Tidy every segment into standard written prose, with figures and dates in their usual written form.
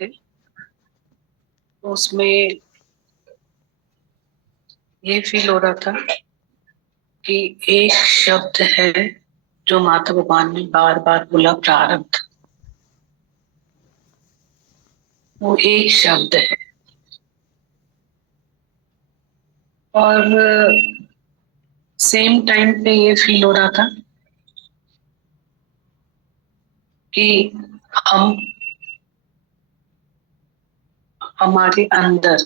थे, तो उसमें ये फील हो रहा था कि एक शब्द है जो माता भगवान ने बार बार बोला, प्रारब्ध। वो एक शब्द है। और सेम टाइम पे ये फील हो रहा था कि हम हमारे अंदर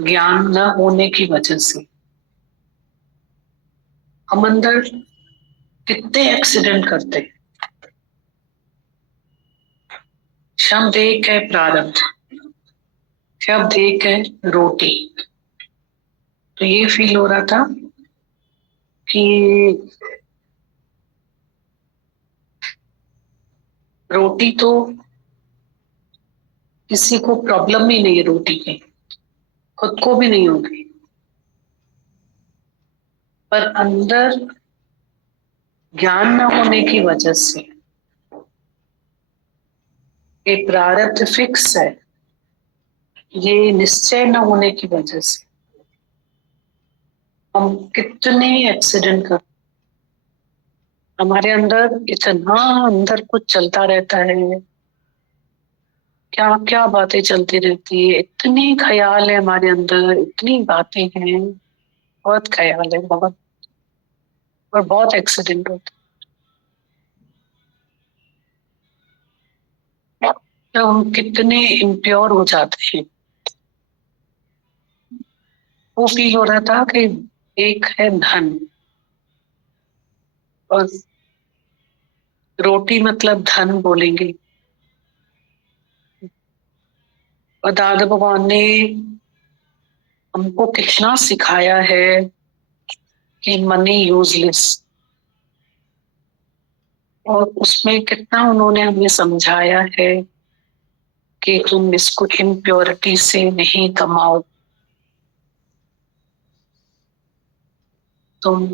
ज्ञान न होने की वजह से हम अंदर कितने एक्सीडेंट करते हैं। शब्द एक है प्रारब्ध, शब्द एक है रोटी। तो ये फील हो रहा था कि रोटी तो किसी को प्रॉब्लम ही नहीं है, रोटी की खुद को भी नहीं होगी, पर अंदर ज्ञान न होने की वजह से ये प्रारब्ध फिक्स है, ये निश्चय न होने की वजह से हम कितने एक्सीडेंट कर, हमारे अंदर इतना अंदर कुछ चलता रहता है, क्या क्या बातें चलती रहती है, इतनी ख्याल है हमारे अंदर, इतनी बातें हैं, बहुत ख्याल है, बहुत। और बहुत एक्सीडेंट होते हैं, तो हम कितने इम्प्योर हो जाते हैं। वो फील हो रहा था कि एक है धन, और रोटी मतलब धन बोलेंगे। और दादा भगवान ने हमको कितना सिखाया है कि मनी यूजलेस, और उसमें कितना उन्होंने हमें समझाया है कि तुम इसको इम्प्योरिटी से नहीं कमाओ, तुम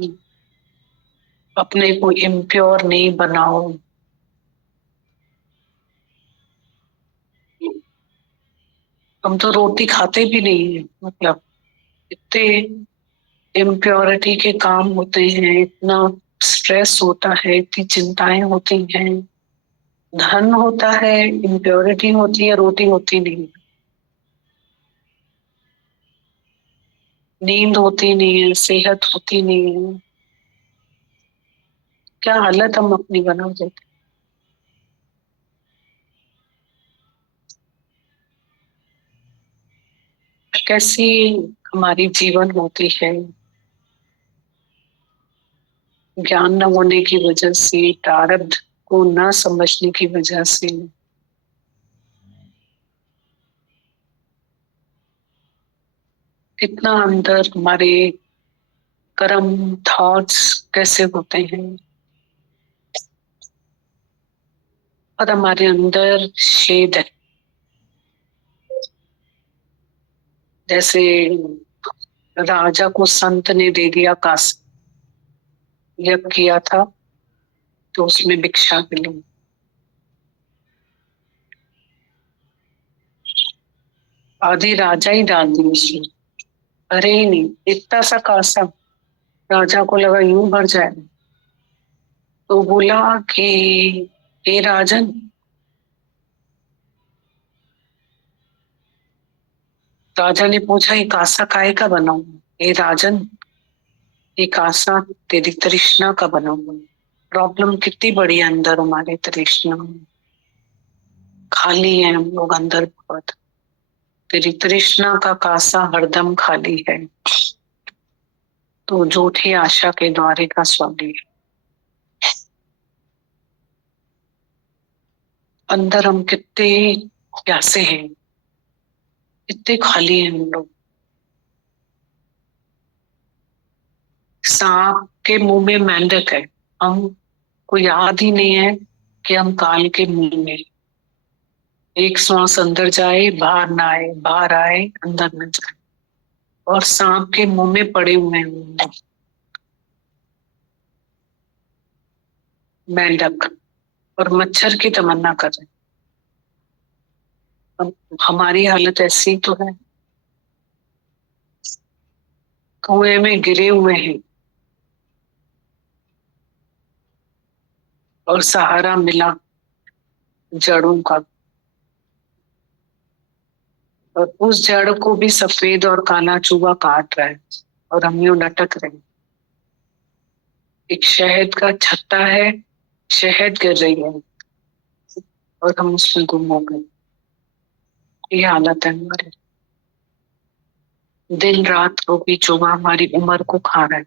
अपने को इम्प्योर नहीं बनाओ। हम तो रोटी खाते भी नहीं है, मतलब इतने इम्प्योरिटी के काम होते हैं, इतना स्ट्रेस होता है, इतनी चिंताएं होती हैं, धन होता है, इम्प्योरिटी होती है, रोटी होती नहीं, नींद होती नहीं है, सेहत होती नहीं है। क्या हालत हम अपनी बना देते। कैसी हमारी जीवन होती है, ज्ञान न होने की वजह से, प्रारब्ध को न समझने की वजह से। कितना अंदर हमारे कर्म, थॉट्स कैसे होते हैं, और हमारे अंदर शेद है। जैसे राजा को संत ने दे दिया काशी, यज्ञ किया था तो उसमें भिक्षा मिली, आधी राजा ही डाल दी उसमें। अरे ही नहीं, इतना सा कासा, राजा को लगा यूं भर जाएगा, तो बोला कि हे राजन, राजा ने पूछा ये कासा काहे का बना हुआ? हे राजन, ये कासा तेरी तृष्णा का बना हुआ है। प्रॉब्लम कितनी बड़ी है अंदर हमारे, तृष्णा, खाली है हम लोग अंदर बहुत। तेरी तृष्णा का कासा हरदम खाली है, तो झूठी आशा के द्वारे का स्वामी। अंदर हम कितने प्यासे हैं, कितने खाली हैं हम लोग। सांप के मुंह में मेंढक है, हमको याद ही नहीं है कि हम काल के मुंह में, एक श्वास अंदर जाए बाहर ना आए, बाहर आए अंदर न जाए, और सांप के मुंह में पड़े हुए हैं हम लोग, मेंढक, और मच्छर की तमन्ना कर रहे हैं। अब हमारी हालत ऐसी तो है, कुएं में गिरे हुए हैं और सहारा मिला जड़ों का, और उस जड़ को भी सफेद और काला चूहा काट रहा है और हम यूं लटक रहे हैं। एक शहद का छत्ता है, शहद गिर रही है और हम उसमें गुम हो गए। ये हालत है हमारी। दिन रात को भी चूहा हमारी उम्र को खा रहा है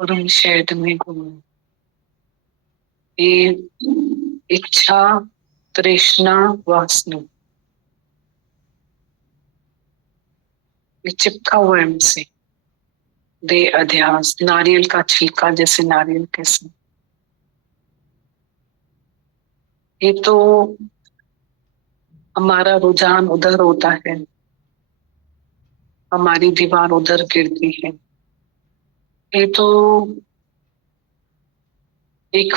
और हम शहद में गुम हैं। ये इच्छा, तृष्णा, वासना, ये चिपका हुआ है हमसे। दे अध्यास, नारियल का छिलका जैसे नारियल के साथ। ये तो हमारा रुझान उधर होता है, हमारी दीवार उधर गिरती है। ये तो एक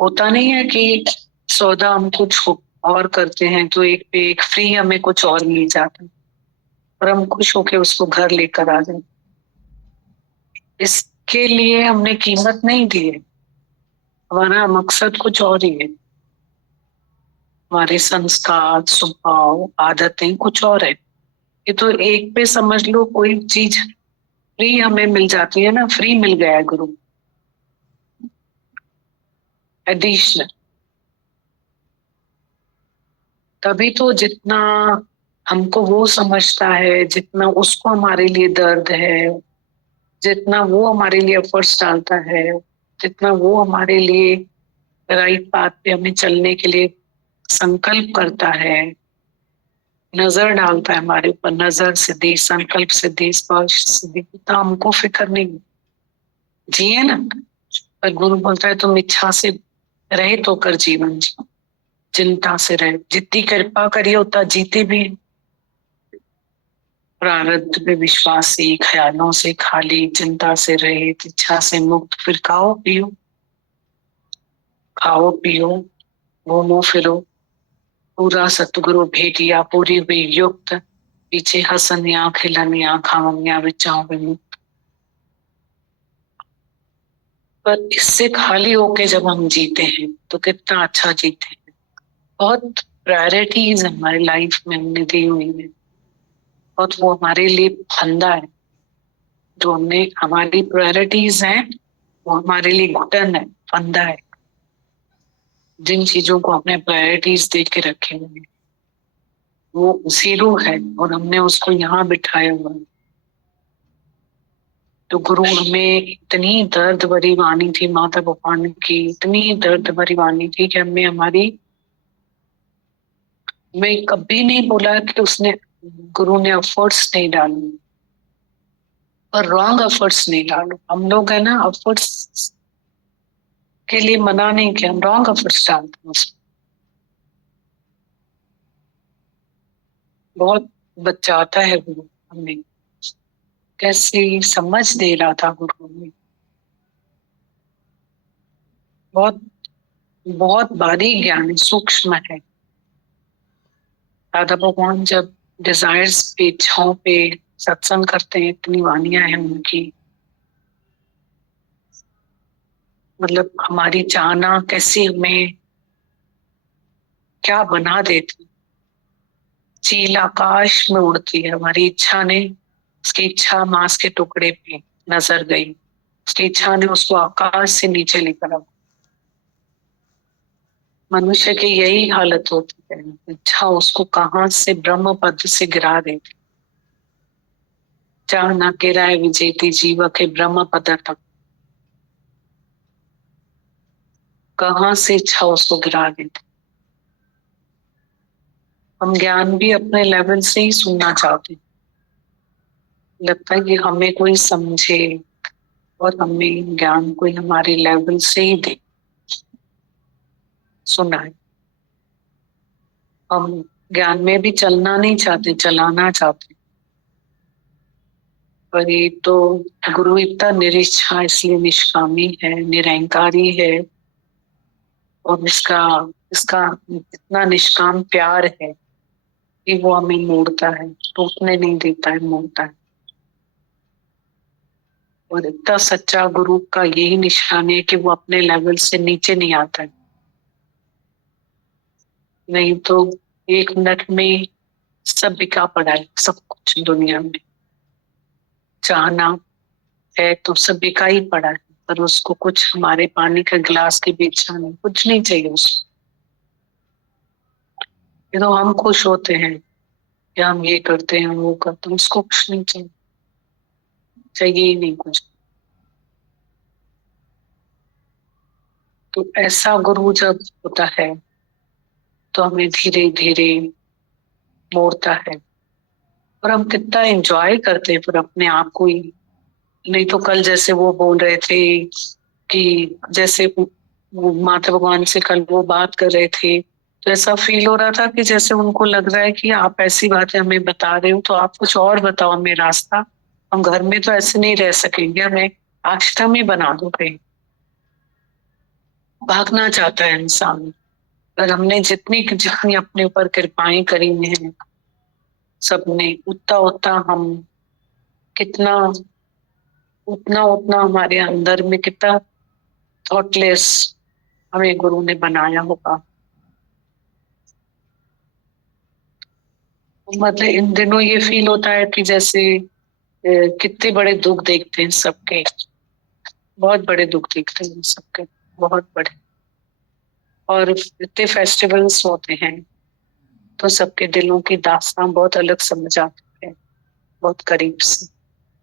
होता नहीं है कि सौदा हम कुछ और करते हैं तो एक पे एक फ्री हमें कुछ और मिल जाता है और हम खुश होके उसको घर लेकर आ जाते। इसके लिए हमने कीमत नहीं दी है, हमारा मकसद कुछ और ही है। हमारे संस्कार, स्वभाव, आदतें कुछ और है। ये तो एक पे समझ लो कोई चीज फ्री हमें मिल जाती है ना, फ्री मिल गया है गुरु, एडिशनल। तभी तो जितना हमको वो समझता है, जितना उसको हमारे लिए दर्द है, जितना वो हमारे लिए एफर्ट्स डालता है, जितना वो हमारे लिए राइट पाथ पे हमें चलने के लिए संकल्प करता है, नजर डालता है हमारे ऊपर, नजर से दे, संकल्प से दे, स्पर्श से दे, इतना हमको फिक्र नहीं। जिए ना, पर गुरु बोलता है तुम इच्छा से रहित होकर जीवन जी, चिंता से रहे। जितनी कृपा करिए उतना जीते भी। प्रारब्ध में विश्वासी, ख्यालों से खाली, चिंता से रहित, इच्छा से मुक्त, फिर खाओ पियो, खाओ पियो, घूमो फिरो, पूरा सतगुरु भेटिया, पूरी हुई युक्त, पीछे हसनिया, खिलनिया, खावनिया, विचाओ विमुक्त। पर इससे खाली होके जब हम जीते हैं तो कितना अच्छा जीते हैं। बहुत प्रायोरिटीज हमारी लाइफ में हमने दी हुई है और वो हमारे लिए फंदा है। जो हमने हमारी प्रायोरिटीज हैं वो हमारे लिए घुटन है, फंदा है। जिन चीजों को अपने प्रायोरिटीज दे के रखे हुए हैं वो जीरो है और हमने उसको यहाँ बिठाया हुआ है। तो गुरु हमें इतनी दर्द भरी वाणी थी, माता भगवान की इतनी दर्द भरी वाणी थी कि हमें हमारी, मैं कभी नहीं बोला कि उसने, गुरु ने एफर्ट्स नहीं डाले, पर रॉन्ग एफर्ट्स नहीं डालो। हम लोग है ना, एफर्ट्स के लिए मना नहीं किया, हम रॉन्ग एफर्ट्स डालते हैं उसमें। बहुत बचाता है गुरु हमें, कैसी समझ दे रहा था गुरु में। बहुत बहुत बारीक ज्ञान है, सूक्ष्म है। राधा भगवान जब डिजायर्स पे, इच्छाओं पे सत्संग करते हैं, इतनी वाणियां हैं उनकी, मतलब हमारी चाहना कैसे हमें क्या बना देती। चील आकाश में उड़ती है, हमारी इच्छा ने, उसकी इच्छा मांस के टुकड़े पे नजर गई, उसकी इच्छा ने उसको आकाश से नीचे लेकर आ। मनुष्य की यही हालत होती है, इच्छा उसको कहाँ से ब्रह्म पद से गिरा देती। चाह न किराए विजेती जीव के ब्रह्म पद तक, कहाँ से इच्छा उसको गिरा देती। हम ज्ञान भी अपने लेवल से ही सुनना चाहते हैं, लगता है कि हमें कोई समझे और हमें ज्ञान कोई हमारे लेवल से ही दे, सुनाए। हम ज्ञान में भी चलना नहीं चाहते, चलाना चाहते। पर ये तो गुरु इतना निरिच्छा, इसलिए निष्कामी है, निरंकारी है और इसका इसका इतना निष्काम प्यार है कि वो हमें मोड़ता है, टूटने नहीं देता है, मोड़ता है। और इतना सच्चा गुरु का यही निशान है कि वो अपने लेवल से नीचे नहीं आता है। नहीं तो 1 मिनट में सब बिका पड़ा है, सब कुछ दुनिया में चाहना है तो सब बिका ही पड़ा है, पर उसको कुछ हमारे पानी का गिलास के बेचना नहीं, कुछ नहीं चाहिए उसको। ये तो हम खुश होते हैं कि हम ये करते हैं, वो करते हैं, उसको कुछ नहीं चाहिए, चाहिए ही नहीं कुछ। तो ऐसा गुरु जब होता है तो हमें धीरे धीरे मोड़ता है, और हम कितना एंजॉय करते हैं फिर अपने आप को ही। नहीं तो कल जैसे वो बोल रहे थे कि जैसे वो माता भगवान से कल वो बात कर रहे थे, तो ऐसा फील हो रहा था कि जैसे उनको लग रहा है कि आप ऐसी बातें हमें बता रहे हो तो आप कुछ और बताओ हमें रास्ता, हम घर में तो ऐसे नहीं रह सकेंगे, हमें आश्रम ही बना दो कहीं। भागना चाहता है इंसान, पर हमने जितनी जितनी अपने ऊपर कृपाएं करी हैं सबने, उतना उतना हम कितना, उतना उतना हमारे अंदर में कितना थॉटलेस हमें गुरु ने बनाया होगा। मतलब इन दिनों ये फील होता है कि जैसे कितने बड़े दुख देखते हैं सबके, बहुत बड़े दुख देखते हैं सबके, बहुत बड़े। और इतने फेस्टिवल्स होते हैं तो सबके दिलों की दास्तां बहुत अलग समझ आती है, बहुत करीब से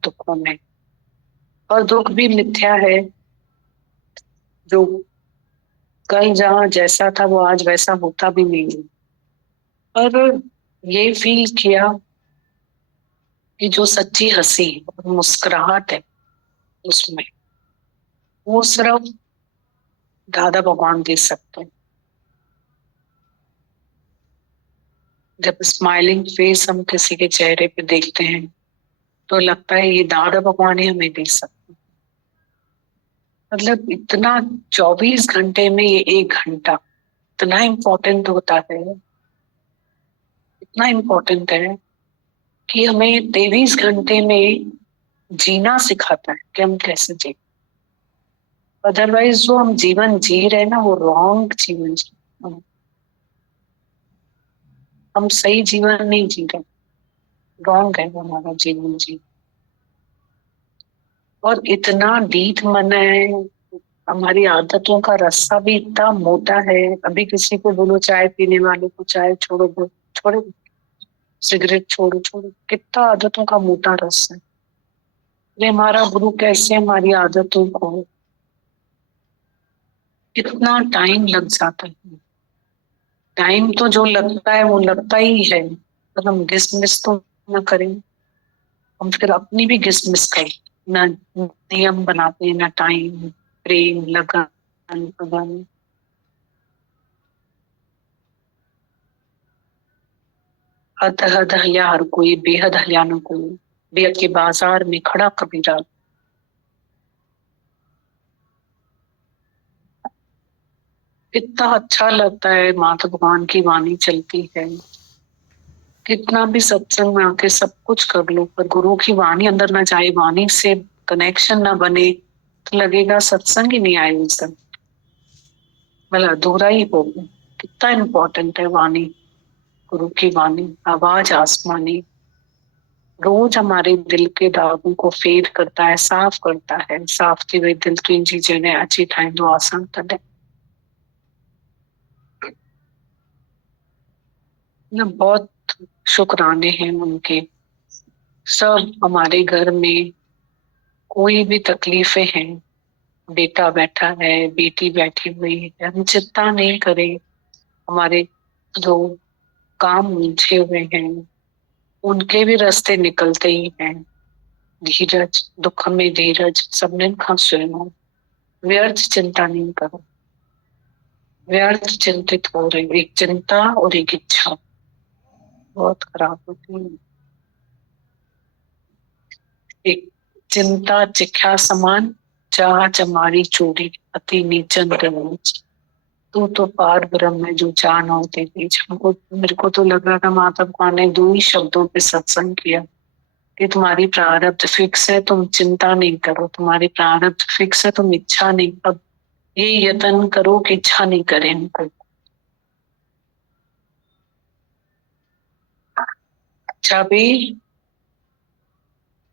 दुखों में। और दुख भी मिथ्या है, जो कल जहाँ जैसा था वो आज वैसा होता भी नहीं है। और ये फील किया कि जो सच्ची हंसी और मुस्कुराहट है उसमें, वो सिर्फ दादा भगवान दे सकते हैं। जब स्माइलिंग फेस हम किसी के चेहरे पे देखते हैं तो लगता है ये दादा भगवान ही हमें दे सकते हैं। मतलब इतना 24 घंटे में ये 1 घंटा इतना इम्पोर्टेंट होता है, इतना इम्पोर्टेंट है कि हमें 23 घंटे में जीना सिखाता है कि हम कैसे जी। अदरवाइज जो हम जीवन जी रहे हैं ना वो रॉन्ग जीवन जी रहे हैं। हम सही जीवन नहीं जी रहे, रॉन्ग है वो हमारा जीवन जी। और इतना डीठ मन है, हमारी आदतों का रास्ता भी इतना मोटा है। अभी किसी को बोलो चाय पीने वाले को चाय छोड़ो, छोड़ो, सिगरेट छोड़ो, छोड़ो, कितना आदतों का मोटा रास्ता है। ये हमारा गुरु कैसे हमारी आदतों को, कितना टाइम लग जाता है। टाइम तो जो लगता है वो लगता ही है, पर हम डिसमिस तो न करें, हम फिर अपनी भी डिसमिस करें। ना नियम बनाते हैं, ना टाइम, प्रेम, लगन, लगन। हद हया हर कोई, बेहद हया न कोई, बेहद के बाजार में खड़ा कबीरा। कितना अच्छा लगता है माता भगवान की वाणी चलती है। कितना भी सत्संग में आके सब कुछ कर लो, पर गुरु की वाणी अंदर ना जाए, वाणी से कनेक्शन ना बने, तो लगेगा सत्संग ही नहीं आए उस दिन, मतलब अधूरा ही हो गया। कितना इम्पोर्टेंट है वाणी, गुरु की वाणी, आवाज आसमानी, रोज हमारे दिल के दागों को फेड करता है, साफ करता है। साफ थी हुई दिल की चीजें ने अच्छी ठाई दो आसान तले। बहुत शुक्राने हैं उनके। सब हमारे घर में कोई भी तकलीफें हैं, बेटा बैठा है, बेटी बैठी हुई है, हम चिंता नहीं करें। हमारे जो काम उलझे हुए हैं उनके भी रास्ते निकलते ही हैं। धीरज, दुख में धीरज, सबने खा सुनो। व्यर्थ चिंता नहीं करो, व्यर्थ चिंतित हो रहे, एक चिंता और एक इच्छा बहुत खराब होती है। एक चिंता चिख्या समान, चाह चमारी चोरी, अति नीचन नीच। तू तो पार ब्रह्म है जो जान होते बीच। हमको मेरे को तो लग रहा था माता भगवान ने 2 ही शब्दों पे सत्संग किया कि तुम्हारी प्रारब्ध फिक्स है, तुम चिंता नहीं करो, तुम्हारी प्रारब्ध फिक्स है, तुम इच्छा नहीं, अब ये यत्न करो कि इच्छा नहीं करें हमको। इच्छा भी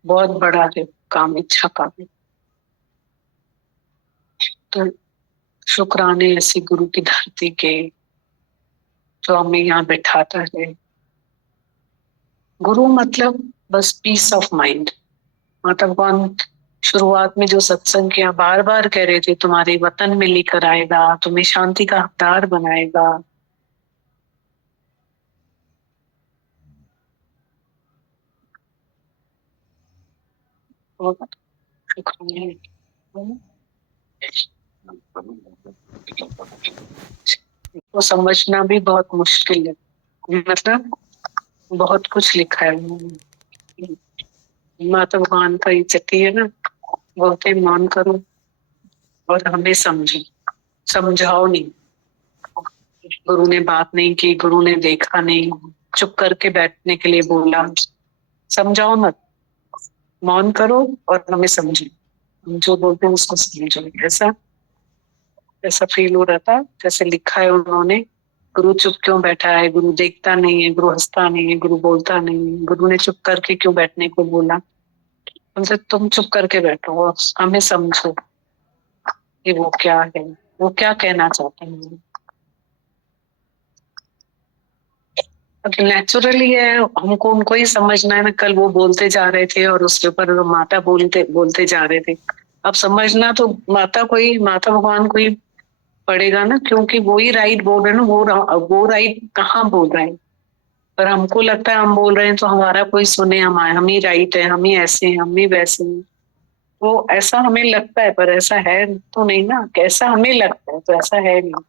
बहुत बड़ा है काम, इच्छा का भी। तो शुक्राने ऐसी गुरु की धरती के जो हमें यहाँ बैठाता है। गुरु मतलब बस पीस ऑफ माइंड। माता भगवान शुरुआत में जो सत्संग किया, बार बार कह रहे थे तुम्हारे वतन में लेकर आएगा, तुम्हें शांति का हकदार बनाएगा। और शुक्राने को समझना भी बहुत मुश्किल है, मतलब बहुत कुछ लिखा है उन्होंने। माता भगवान का ये चिट्ठी है ना, बोलते मौन करो और हमें समझो, समझाओ नहीं। गुरु ने बात नहीं की, गुरु ने देखा नहीं, चुप करके बैठने के लिए बोला। समझाओ मत, मौन करो और हमें समझो, हम जो बोलते हैं उसको समझो। ऐसा ऐसा फील हो रहा था जैसे लिखा है उन्होंने, गुरु चुप क्यों बैठा है, गुरु देखता नहीं है, गुरु हंसता नहीं है, गुरु बोलता नहीं है, गुरु ने चुप करके क्यों बैठने को बोला। उनसे तुम चुप करके बैठो और हमें समझो कि वो क्या है, वो क्या कहना चाहते हैं। नेचुरली है, हमको उनको ही समझना है ना। कल वो बोलते जा रहे थे और उसके ऊपर माता बोलते बोलते जा रहे थे। अब समझना तो माता को ही, माता भगवान को ही पड़ेगा ना, क्योंकि वो ही राइट बोल रहे हैं ना। वो राइट कहाँ बोल रहे हैं, पर हमको लगता है हम बोल रहे हैं तो हमारा कोई सुने, हम ही राइट है, हम ही ऐसे हैं, हम ही वैसे हैं। वो ऐसा हमें लगता है, पर ऐसा है तो नहीं ना। कैसा हमें लगता है तो ऐसा है नहीं।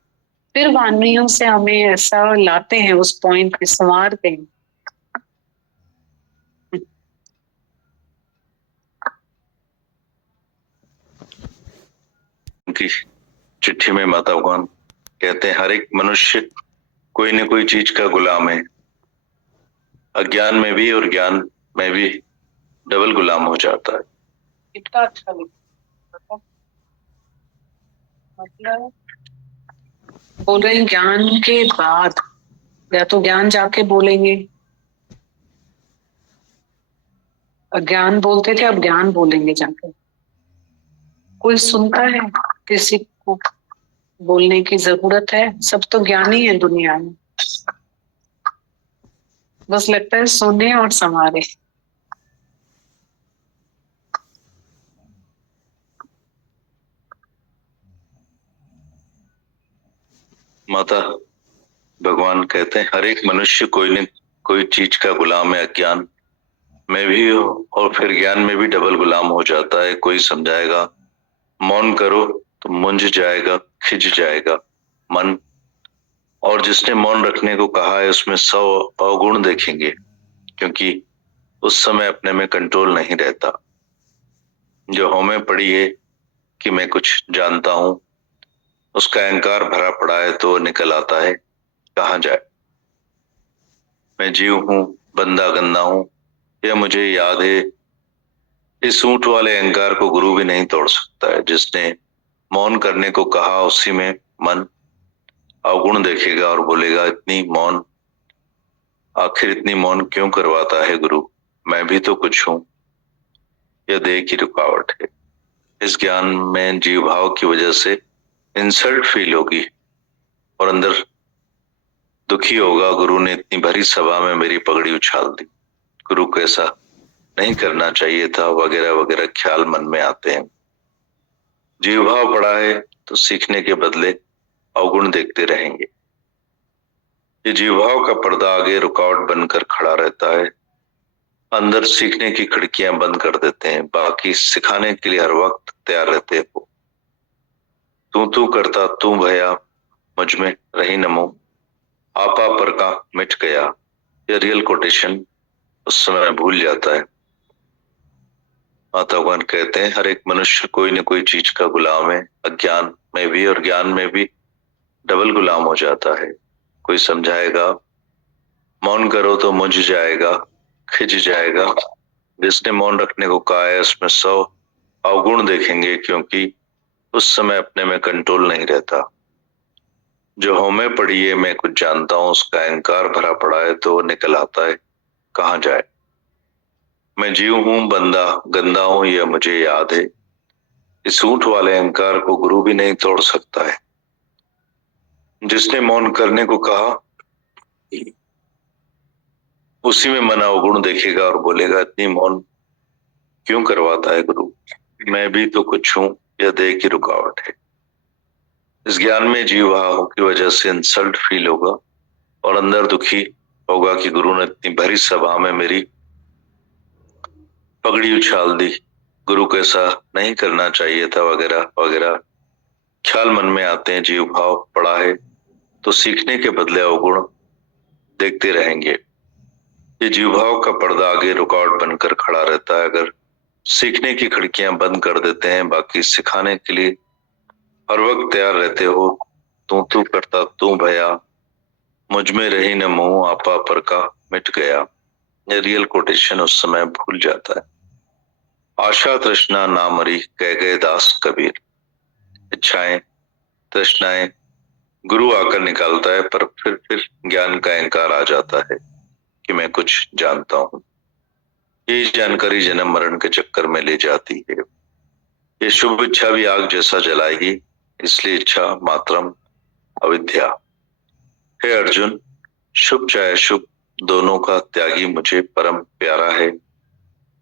फिर वाणियों से हमें ऐसा लाते हैं, उस पॉइंट पे संवारते हैं। उनकी चिट्ठी में माता भगवान कहते हैं हर एक मनुष्य कोई न कोई चीज का गुलाम है, अज्ञान में भी और ज्ञान में भी डबल गुलाम हो जाता है। कितना अच्छा लिखा, मतलब बोल रहे हैं ज्ञान के बाद, या तो ज्ञान जाके बोलेंगे, अज्ञान बोलते थे अब ज्ञान बोलेंगे जाके। कोई सुनता है, किसी को बोलने की जरूरत है? सब तो ज्ञानी है दुनिया में, बस लगता है सुने और संवारे। माता भगवान कहते हैं हर एक मनुष्य कोई न कोई चीज का गुलाम है, अज्ञान में भी और फिर ज्ञान में भी डबल गुलाम हो जाता है। कोई समझाएगा मौन करो तो मुंझ जाएगा, खिंच जाएगा मन, और जिसने मौन रखने को कहा है उसमें 100 अवगुण देखेंगे, क्योंकि उस समय अपने में कंट्रोल नहीं रहता। जो हमें पड़ी है कि मैं कुछ जानता हूं, उसका अहंकार भरा पड़ा है तो निकल आता है। कहाँ जाए, मैं जीव हूं, बंदा गंदा हूं, यह मुझे याद है। इस ऊंट वाले अहंकार को गुरु भी नहीं तोड़ सकता है। जिसने मौन करने को कहा उसी में मन अवगुण देखेगा और बोलेगा इतनी मौन, आखिर इतनी मौन क्यों करवाता है गुरु, मैं भी तो कुछ हूं, यह देह की रुकावट है। इस ज्ञान में जीव भाव की वजह से इंसल्ट फील होगी और अंदर दुखी होगा, गुरु ने इतनी भरी सभा में मेरी पगड़ी उछाल दी, गुरु को ऐसा नहीं करना चाहिए था, वगैरह वगैरह ख्याल मन में आते हैं। जीव भाव पड़ा है तो सीखने के बदले अवगुण देखते रहेंगे। ये जीव भाव का पर्दा आगे रुकावट बनकर खड़ा रहता है, अंदर सीखने की खिड़कियां बंद कर देते हैं, बाकी सिखाने के लिए हर वक्त तैयार रहते हो। तू करता तू भया मुझ में रही नमो, आपा पर का मिट गया। यह रियल कोटेशन उस समय भूल जाता है। माता भगवान कहते हैं हर एक मनुष्य कोई न कोई चीज का गुलाम है, अज्ञान में भी और ज्ञान में भी डबल गुलाम हो जाता है। कोई समझाएगा मौन करो तो मुझ जाएगा, खिंच जाएगा। जिसने मौन रखने को कहा है उसमें 100 अवगुण देखेंगे, क्योंकि उस समय अपने में कंट्रोल नहीं रहता। जो होमे पड़ी है मैं कुछ जानता हूँ, उसका अहंकार भरा पड़ा है तो वो निकल आता है, कहाँ जाए। मैं जीव हूँ, बंदा गंदा हूँ, यह मुझे याद है। इस ऊंट वाले अहंकार को गुरु भी नहीं तोड़ सकता है। जिसने मौन करने को कहा उसी में मन अवगुण देखेगा और बोलेगा इतनी मौन क्यों करवाता है गुरु, मैं भी तो कुछ हूँ, यह देह की रुकावट है। इस ज्ञान में जीवभाव की वजह से इंसल्ट फील होगा और अंदर दुखी होगा कि गुरु ने इतनी भरी सभा में मेरी पगड़ी उछाल दी, गुरु को ऐसा नहीं करना चाहिए था, वगैरह वगैरह ख्याल मन में आते हैं। जीव भाव पड़ा है तो सीखने के बदले अवगुण देखते रहेंगे। ये जीव भाव का पर्दा आगे रुकावट बनकर खड़ा रहता है। अगर सीखने की खिड़कियां बंद कर देते हैं, बाकी सिखाने के लिए हर वक्त तैयार रहते हो। तू करता तू भया, मुझ में रही न मोह, आपा पर का मिट गया। ये रियल कोटेशन उस समय भूल जाता है। आशा तृष्णा ना मरी, कह गए दास कबीर। इच्छाएं तृष्णाएं गुरु आकर निकालता है, पर फिर ज्ञान का अहंकार आ जाता है कि मैं कुछ जानता हूँ। ये जानकारी जन्म मरण के चक्कर में ले जाती है। ये शुभ इच्छा भी आग जैसा जलाएगी, इसलिए इच्छा मात्रम अविद्या। हे अर्जुन, शुभ चाहे शुभ, दोनों का त्यागी मुझे परम प्यारा है।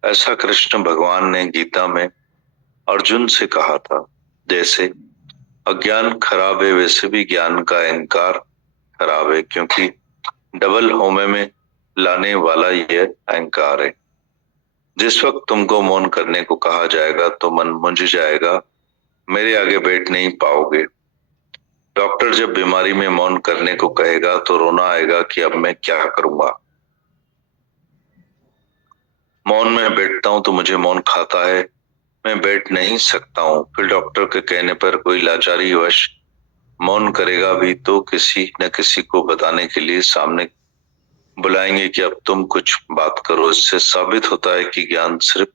ऐसा कृष्ण भगवान ने गीता में अर्जुन से कहा था। जैसे अज्ञान खराब है, वैसे भी ज्ञान का अहंकार खराब है, क्योंकि डबल होमे में लाने वाला यह अहंकार है। जिस वक्त तुमको मौन करने को कहा जाएगा तो मन मुंझ जाएगा, मेरे आगे बैठ नहीं पाओगे। डॉक्टर जब बीमारी में मौन करने को कहेगा तो रोना आएगा कि अब मैं क्या करूंगा। मौन में बैठता हूं तो मुझे मौन खाता है, मैं बैठ नहीं सकता हूँ। फिर डॉक्टर के कहने पर कोई लाचारी वश मौन करेगा भी तो किसी न किसी को बताने के लिए सामने बुलाएंगे कि अब तुम कुछ बात करो। इससे साबित होता है कि ज्ञान सिर्फ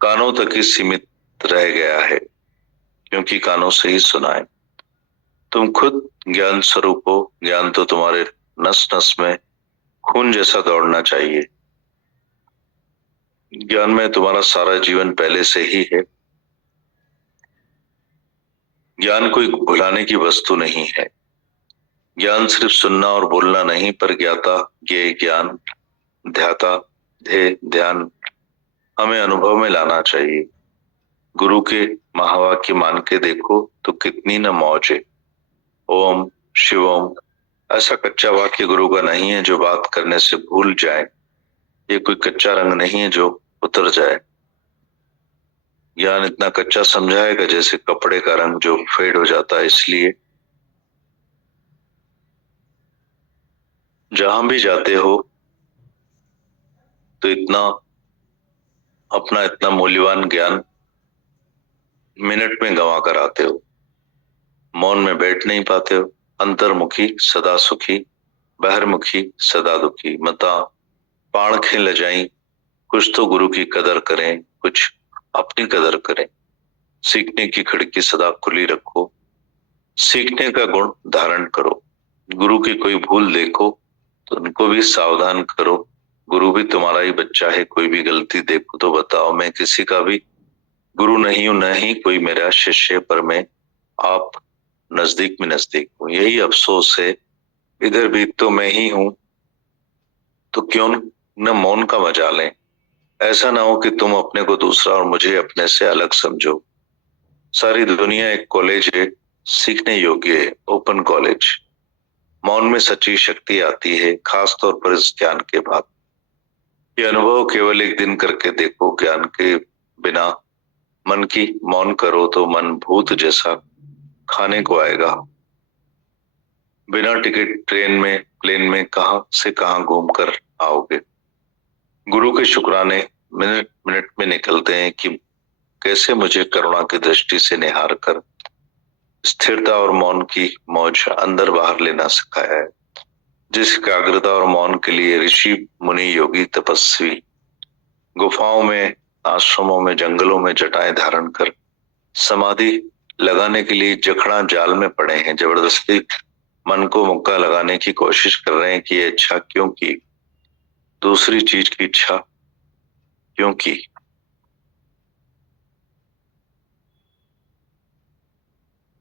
कानों तक ही सीमित रह गया है, क्योंकि कानों से ही सुना है। तुम खुद ज्ञान स्वरूप हो। ज्ञान तो तुम्हारे नस नस में खून जैसा दौड़ना चाहिए। ज्ञान में तुम्हारा सारा जीवन पहले से ही है। ज्ञान कोई भुलाने की वस्तु नहीं है। ज्ञान सिर्फ सुनना और बोलना नहीं, पर ज्ञाता ज्ञेय ज्ञान ध्याता ध्येय ध्यान हमें अनुभव में लाना चाहिए। गुरु के महावाक्य मान के देखो तो कितनी न मौज है। ओम शिवम ऐसा कच्चा वाक्य गुरु का नहीं है जो बात करने से भूल जाए। ये कोई कच्चा रंग नहीं है जो उतर जाए। ज्ञान इतना कच्चा समझाएगा जैसे कपड़े का रंग जो फेड हो जाता है। इसलिए जहां भी जाते हो तो इतना मूल्यवान ज्ञान मिनट में गंवा कर आते हो। मौन में बैठ नहीं पाते हो। अंतर्मुखी सदा सुखी, बहिर्मुखी सदा दुखी। मता पाण खे लजाई, कुछ तो गुरु की कदर करें, कुछ अपनी कदर करें। सीखने की खिड़की सदा खुली रखो, सीखने का गुण धारण करो। गुरु की कोई भूल देखो तो उनको भी सावधान करो। गुरु भी तुम्हारा ही बच्चा है, कोई भी गलती देखो तो बताओ। मैं किसी का भी गुरु नहीं हूं, न ही कोई मेरा शिष्य, पर मैं आप नजदीक में नजदीक हूँ। यही अफसोस है, इधर भी तो मैं ही हूँ, तो क्यों न मौन का मजा लें। ऐसा ना हो कि तुम अपने को दूसरा और मुझे अपने से अलग समझो। सारी दुनिया एक कॉलेज है, सीखने योग्य है, ओपन कॉलेज। मौन में सच्ची शक्ति आती है, खास तौर पर इस ज्ञान के बाद। ये अनुभव केवल एक दिन करके देखो। ज्ञान के बिना मन की मौन करो तो मन भूत जैसा खाने को आएगा। बिना टिकट ट्रेन में प्लेन में कहां से कहां घूम कर आओगे। गुरु के शुक्राने मिनट मिनट में निकलते हैं कि कैसे मुझे करुणा की दृष्टि से निहार कर स्थिरता और मौन की मौज अंदर बाहर लेना सिखाया है। जिस एकाग्रता और मौन के लिए ऋषि मुनि योगी तपस्वी गुफाओं में, आश्रमों में, जंगलों में जटाएं धारण कर समाधि लगाने के लिए जखड़ा जाल में पड़े हैं, जबरदस्ती मन को मुक्का लगाने की कोशिश कर रहे हैं कि ये इच्छा क्यों की, दूसरी चीज की इच्छा क्यों की।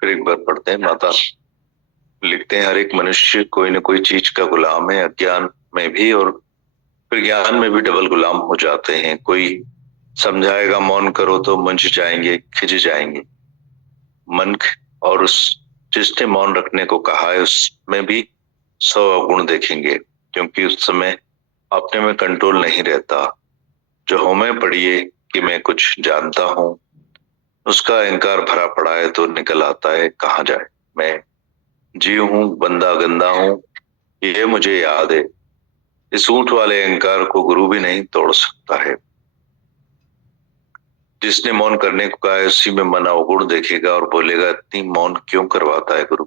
फिर एक बार पढ़ते हैं। माता लिखते हैं, हर एक मनुष्य कोई न कोई चीज का गुलाम है, अज्ञान में भी और फिर ज्ञान में भी डबल गुलाम हो जाते हैं। कोई समझाएगा मौन करो तो मुंझ जाएंगे, खिंच जाएंगे। मन और उस जिसने मौन रखने को कहा है उसमें भी 100 अवगुण देखेंगे, क्योंकि उस समय अपने में कंट्रोल नहीं रहता। जो होमे पड़िए कि मैं कुछ जानता हूं, उसका अहंकार भरा पड़ा है तो निकल आता है कहाँ जाए। मैं जीव हूं, बंदा गंदा हूं, ये मुझे याद है। इस ऊंट वाले अहंकार को गुरु भी नहीं तोड़ सकता है। जिसने मौन करने को कहा है उसी में मन अवगुण देखेगा और बोलेगा, इतनी मौन क्यों करवाता है गुरु,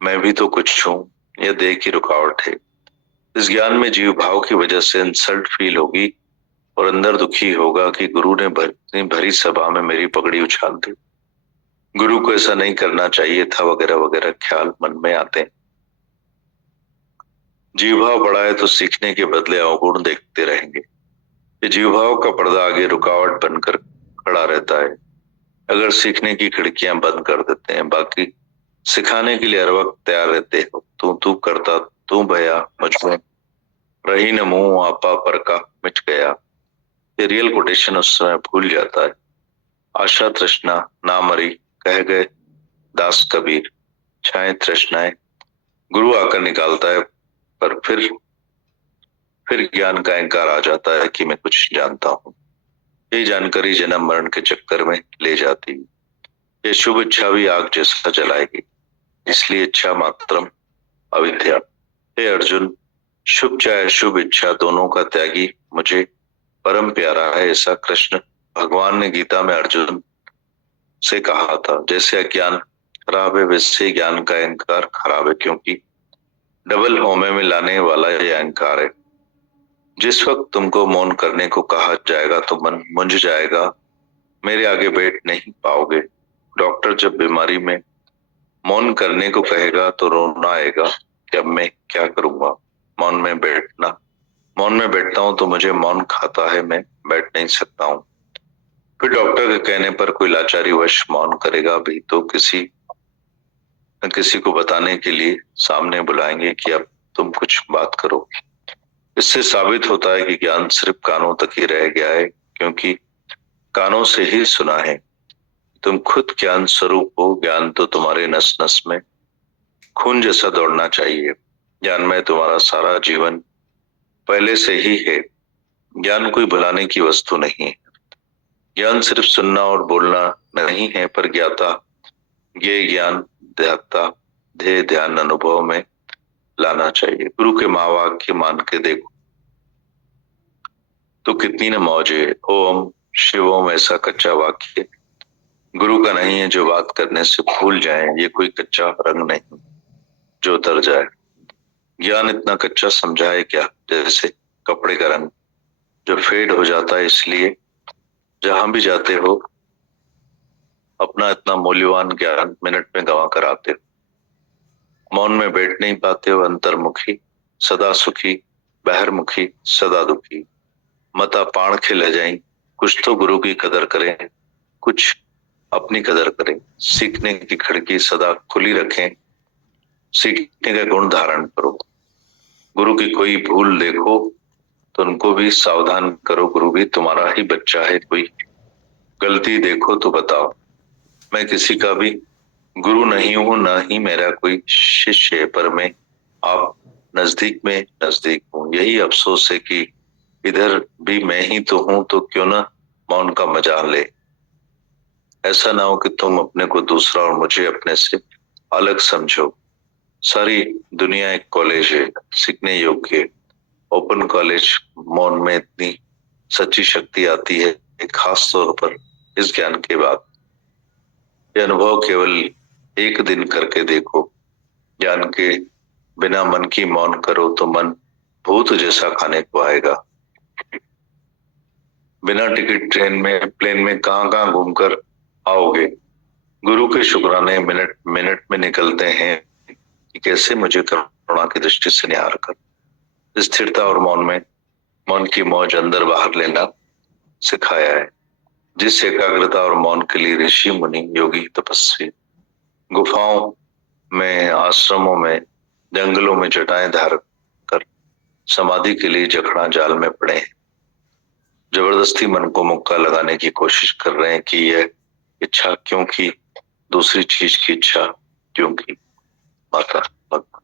मैं भी तो कुछ हूं, यह देह की रुकावट है। इस ज्ञान में जीव भाव की वजह से इंसल्ट फील होगी और अंदर दुखी होगा कि गुरु ने भरी सभा में मेरी पगड़ी उछाल दी, गुरु को ऐसा नहीं करना चाहिए था, वगैरह वगैरह ख्याल मन में आते हैं। जीव भाव बढ़ा है तो सीखने के बदले अवगुण देखते रहेंगे। ये जीव भाव का पर्दा आगे रुकावट बनकर खड़ा रहता है। अगर सीखने की खिड़कियां बंद कर देते हैं, बाकी सिखाने के लिए हर वक्त तैयार रहते हो। तू करता, तू भया मुझमें रही न मुंह, आपा पर का मिट गया। ये रियल कोटेशन उस समय भूल जाता है। आशा तृष्णा ना मरी, कह गए दास कबीर, छाए तृष्णाएं गुरु आकर निकालता है। पर फिर ज्ञान का अहंकार आ जाता है कि मैं कुछ जानता हूँ। ये जानकारी जन्म मरण के चक्कर में ले जाती है। ये शुभ इच्छा भी आग जैसा जलाएगी, इसलिए इच्छा मात्रम अविद्या। हे अर्जुन, शुभ चाहे अशुभ इच्छा दोनों का त्यागी मुझे परम प्यारा है, ऐसा कृष्ण भगवान ने गीता में अर्जुन से कहा था। जैसे अज्ञान खराब है वैसे ज्ञान का अहंकार खराब है, क्योंकि डबल होमे में लाने वाला ये अहंकार है। जिस वक्त तुमको मौन करने को कहा जाएगा तो मन मुंझ जाएगा, मेरे आगे बैठ नहीं पाओगे। डॉक्टर जब बीमारी में मौन करने को कहेगा तो रोना आएगा कि अब मैं क्या करूंगा। मौन में बैठता हूं तो मुझे मौन खाता है, मैं बैठ नहीं सकता हूँ। फिर डॉक्टर के कहने पर कोई लाचारी वश मौन करेगा भी तो किसी न किसी को बताने के लिए सामने बुलाएंगे कि अब तुम कुछ बात करो। इससे साबित होता है कि ज्ञान सिर्फ कानों तक ही रह गया है, क्योंकि कानों से ही सुना है। तुम खुद ज्ञान स्वरूप हो। ज्ञान तो तुम्हारे नस नस में खून जैसा दौड़ना चाहिए। ज्ञान में तुम्हारा सारा जीवन पहले से ही है। ज्ञान कोई भुलाने की वस्तु नहीं है। ज्ञान सिर्फ सुनना और बोलना नहीं है, पर ज्ञाता ये ज्ञान ध्याता ध्येय ध्यान अनुभव में लाना चाहिए। गुरु के महावाक्य मान के देखो तो कितनी न मौज है। ओम शिव ओम ऐसा कच्चा वाक्य गुरु का नहीं है जो बात करने से भूल जाए। ये कोई कच्चा रंग नहीं जो उतर जाए। ज्ञान इतना कच्चा समझा है क्या, जैसे कपड़े का रंग जो फेड हो जाता है। इसलिए जहां भी जाते हो अपना इतना मूल्यवान ज्ञान मिनट में गंवा कर आते हो। मौन में बैठ नहीं पाते हो, अंतर्मुखी सदा सुखी, बहिर्मुखी सदा दुखी। मता पाण खिल जाए। कुछ तो गुरु की कदर करें, कुछ अपनी कदर करें। सीखने की खिड़की सदा खुली रखें, सीखने का गुण धारण करो। गुरु की कोई भूल देखो तो उनको भी सावधान करो। गुरु भी तुम्हारा ही बच्चा है। कोई गलती देखो तो बताओ। मैं किसी का भी गुरु नहीं हूं, ना ही मेरा कोई शिष्य है, पर मैं आप नजदीक में नजदीक हूँ। यही अफसोस है कि इधर भी मैं ही तो हूं, तो क्यों ना मौन का मजा ले। ऐसा ना हो कि तुम अपने को दूसरा और मुझे अपने से अलग समझो। सारी दुनिया एक कॉलेज है, सीखने योग्य है। ओपन कॉलेज मौन में इतनी सच्ची शक्ति आती है, खास तौर पर इस ज्ञान के बाद। ये अनुभव केवल एक दिन करके देखो। ज्ञान के बिना मन की मौन करो तो मन भूत जैसा खाने को आएगा। बिना टिकट ट्रेन में प्लेन में कहां कहां घूमकर आओगे। गुरु के शुक्राने मिनट मिनट में निकलते हैं कि कैसे मुझे करुणा की दृष्टि से निहार कर स्थिरता और मौन में मौन की मौज अंदर बाहर लेना सिखाया है। जिस एकाग्रता और मौन के लिए ऋषि मुनि योगी तपस्वी गुफाओं में आश्रमों में जंगलों में जटाएं धार कर समाधि के लिए जखड़ा जाल में पड़े हैं, जबरदस्ती मन को मुक्का लगाने की कोशिश कर रहे हैं कि यह इच्छा क्यों की, दूसरी चीज की इच्छा क्यों की। माता अच्छा।